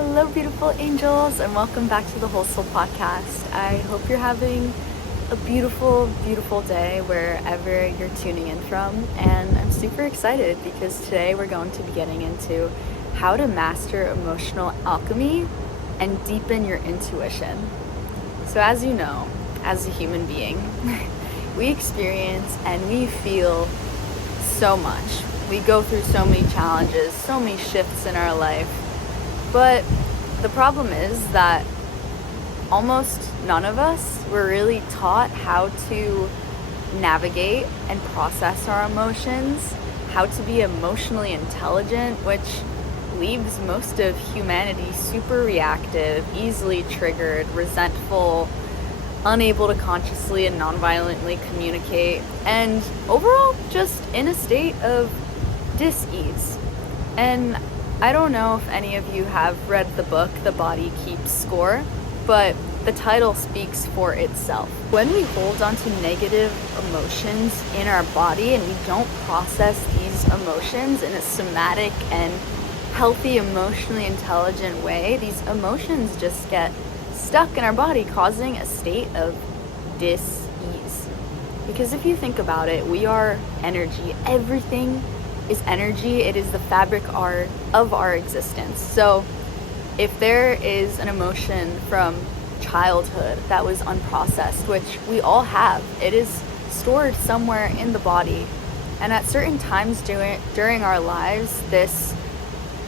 Hello, beautiful angels, and welcome back to the Whole Soul Podcast. I hope you're having a beautiful, beautiful day wherever you're tuning in from. And I'm super excited because today we're going to be getting into how to master emotional alchemy and deepen your intuition. So as you know, as a human being, we experience and we feel so much. We go through so many challenges, so many shifts in our life. But the problem is that almost none of us were really taught how to navigate and process our emotions, how to be emotionally intelligent, which leaves most of humanity super reactive, easily triggered, resentful, unable to consciously and non-violently communicate, and overall just in a state of dis-ease. And I don't know if any of you have read the book, The Body Keeps Score, but the title speaks for itself. When we hold on to negative emotions in our body and we don't process these emotions in a somatic and healthy, emotionally intelligent way, these emotions just get stuck in our body, causing a state of dis-ease. Because if you think about it, we are energy. Everything is energy. It is the fabric of our existence. So if there is an emotion from childhood that was unprocessed, which we all have, it is stored somewhere in the body. And at certain times during our lives, this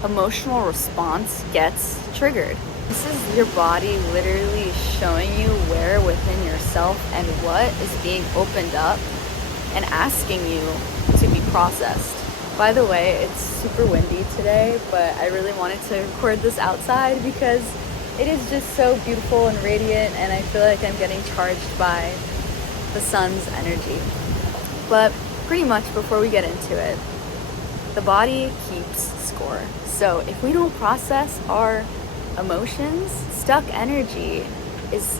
emotional response gets triggered. This is your body literally showing you where within yourself and what is being opened up and asking you to be processed. By the way, it's super windy today, but I really wanted to record this outside because it is just so beautiful and radiant, and I feel like I'm getting charged by the sun's energy. But pretty much before we get into it, the body keeps score. So if we don't process our emotions, stuck energy is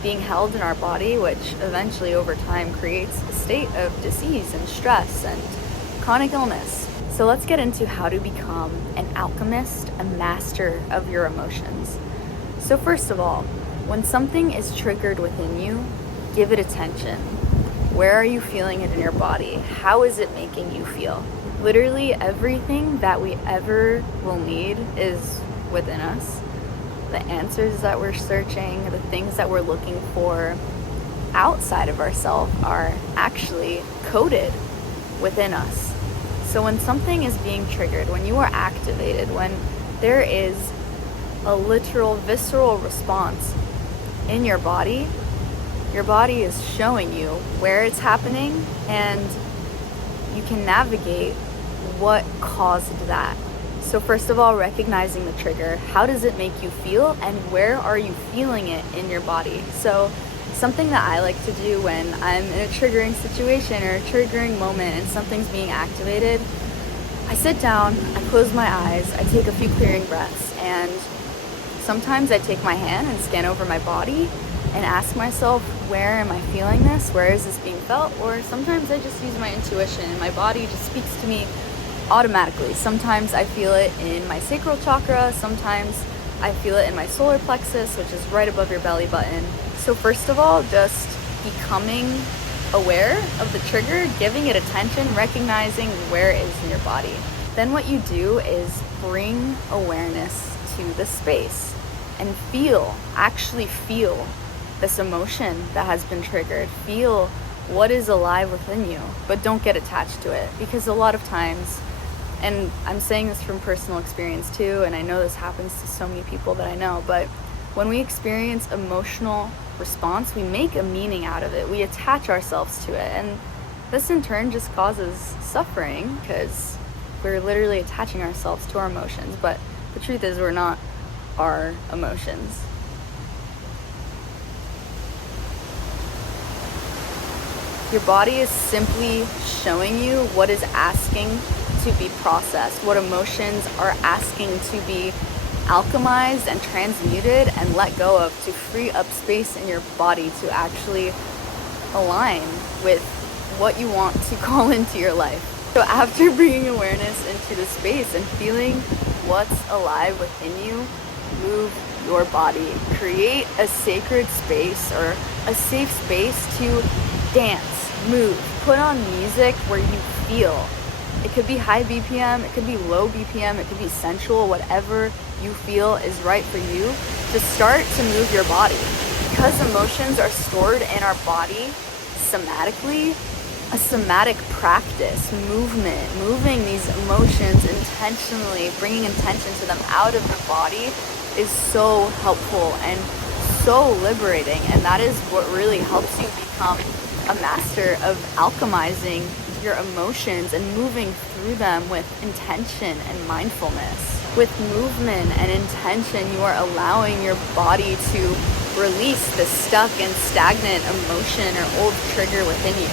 being held in our body, which eventually over time creates a state of disease and stress and chronic illness. So let's get into how to become an alchemist, a master of your emotions. So first of all, when something is triggered within you, give it attention. Where are you feeling it in your body? How is it making you feel? Literally everything that we ever will need is within us. The answers that we're searching, the things that we're looking for outside of ourselves are actually coded within us. So when something is being triggered, when you are activated, when there is a literal visceral response in your body is showing you where it's happening, and you can navigate what caused that. So first of all, recognizing the trigger. How does it make you feel, and where are you feeling it in your body? So something that I like to do when I'm in a triggering situation or a triggering moment and something's being activated, I sit down, I close my eyes, I take a few clearing breaths, and sometimes I take my hand and scan over my body and ask myself, where am I feeling this? Where is this being felt? Or sometimes I just use my intuition and my body just speaks to me automatically. Sometimes I feel it in my sacral chakra, sometimes I feel it in my solar plexus, which is right above your belly button. So first of all, just becoming aware of the trigger, giving it attention, recognizing where it is in your body. Then what you do is bring awareness to the space and actually feel this emotion that has been triggered. Feel what is alive within you, but don't get attached to it, because a lot of times, and I'm saying this from personal experience too, and I know this happens to so many people that I know, but when we experience emotional response, we make a meaning out of it. We attach ourselves to it, and this in turn just causes suffering because we're literally attaching ourselves to our emotions. But the truth is, we're not our emotions. Your body is simply showing you what is asking to be processed, what emotions are asking to be alchemized and transmuted and let go of, to free up space in your body to actually align with what you want to call into your life. So after bringing awareness into the space and feeling what's alive within you, move your body. Create a sacred space or a safe space to dance, move, put on music where you feel. It could be high BPM, it could be low BPM, it could be sensual, whatever you feel is right for you. Just start to move your body. Because emotions are stored in our body somatically, a somatic practice, moving these emotions intentionally, bringing intention to them out of the body is so helpful and so liberating. And that is what really helps you become a master of alchemizing your emotions and moving through them with intention and mindfulness. With movement and intention, you are allowing your body to release the stuck and stagnant emotion or old trigger within you.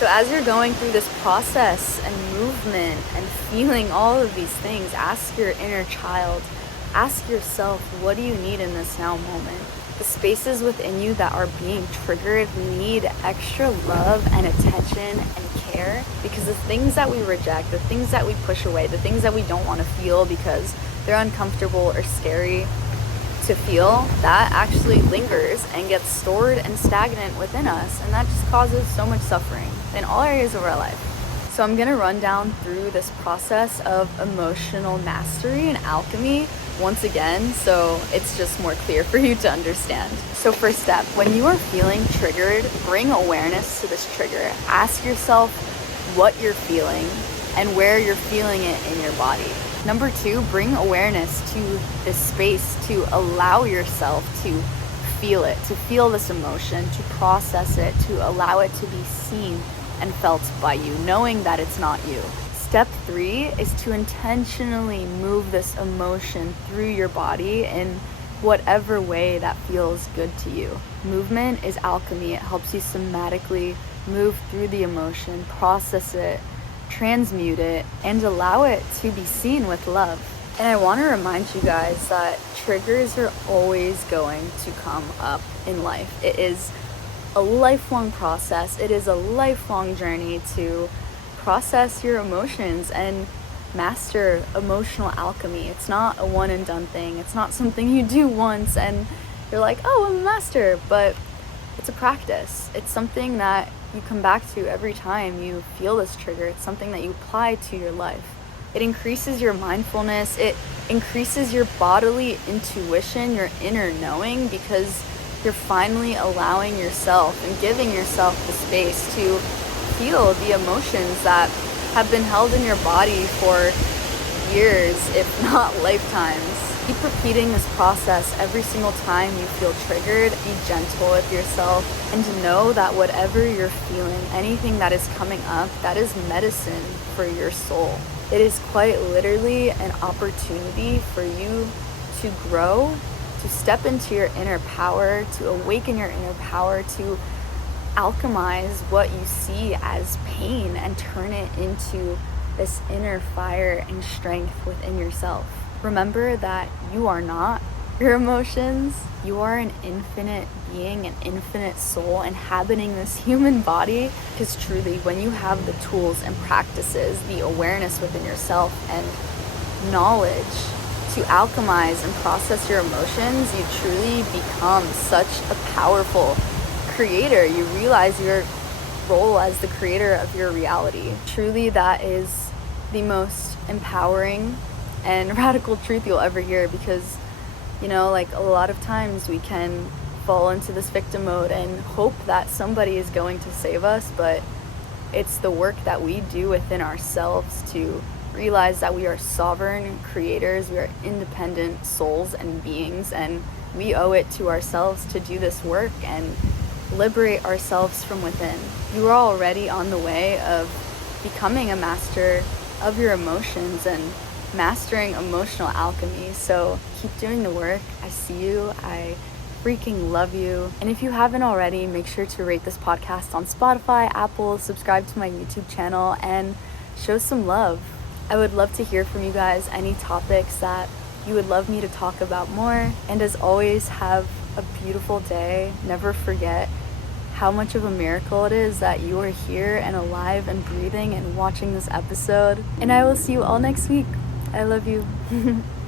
So as you're going through this process and movement and feeling all of these things, ask your inner child, ask yourself, what do you need in this now moment? The spaces within you that are being triggered need extra love and attention and care, because the things that we reject, the things that we push away, the things that we don't want to feel because they're uncomfortable or scary to feel, that actually lingers and gets stored and stagnant within us, and that just causes so much suffering in all areas of our life. So I'm gonna run down through this process of emotional mastery and alchemy once again, so it's just more clear for you to understand. So first step, when you are feeling triggered, bring awareness to this trigger. Ask yourself what you're feeling and where you're feeling it in your body. Number 2, bring awareness to this space to allow yourself to feel it, to feel this emotion, to process it, to allow it to be seen and felt by you, knowing that it's not you. Step 3 is to intentionally move this emotion through your body in whatever way that feels good to you. Movement is alchemy. It helps you somatically move through the emotion, process it, transmute it, and allow it to be seen with love. And I want to remind you guys that triggers are always going to come up in life. It is a lifelong process. It is a lifelong journey to process your emotions and master emotional alchemy. It's not a one and done thing. It's not something you do once and you're like, oh, I'm a master, but it's a practice. It's something that you come back to every time you feel this trigger. It's something that you apply to your life. It increases your mindfulness. It increases your bodily intuition, your inner knowing, because you're finally allowing yourself and giving yourself the space to feel the emotions that have been held in your body for years, if not lifetimes. Keep repeating this process every single time you feel triggered. Be gentle with yourself and know that whatever you're feeling, anything that is coming up, that is medicine for your soul. It is quite literally an opportunity for you to grow, to step into your inner power, to awaken your inner power, to alchemize what you see as pain and turn it into this inner fire and strength within yourself. Remember that you are not your emotions. You are an infinite being, an infinite soul inhabiting this human body. Because truly, when you have the tools and practices, the awareness within yourself and knowledge to alchemize and process your emotions, you truly become such a powerful creator. You realize your role as the creator of your reality. Truly, that is the most empowering and radical truth you'll ever hear, because you know, like a lot of times we can fall into this victim mode and hope that somebody is going to save us, but it's the work that we do within ourselves to realize that we are sovereign creators, we are independent souls and beings, and we owe it to ourselves to do this work and liberate ourselves from within. You are already on the way of becoming a master of your emotions and mastering emotional alchemy. So keep doing the work. I see you. I freaking love you. And if you haven't already, make sure to rate this podcast on Spotify, Apple, subscribe to my YouTube channel, and show some love. I would love to hear from you guys, any topics that you would love me to talk about more. And as always, have a beautiful day. Never forget how much of a miracle it is that you are here and alive and breathing and watching this episode. And I will see you all next week. I love you.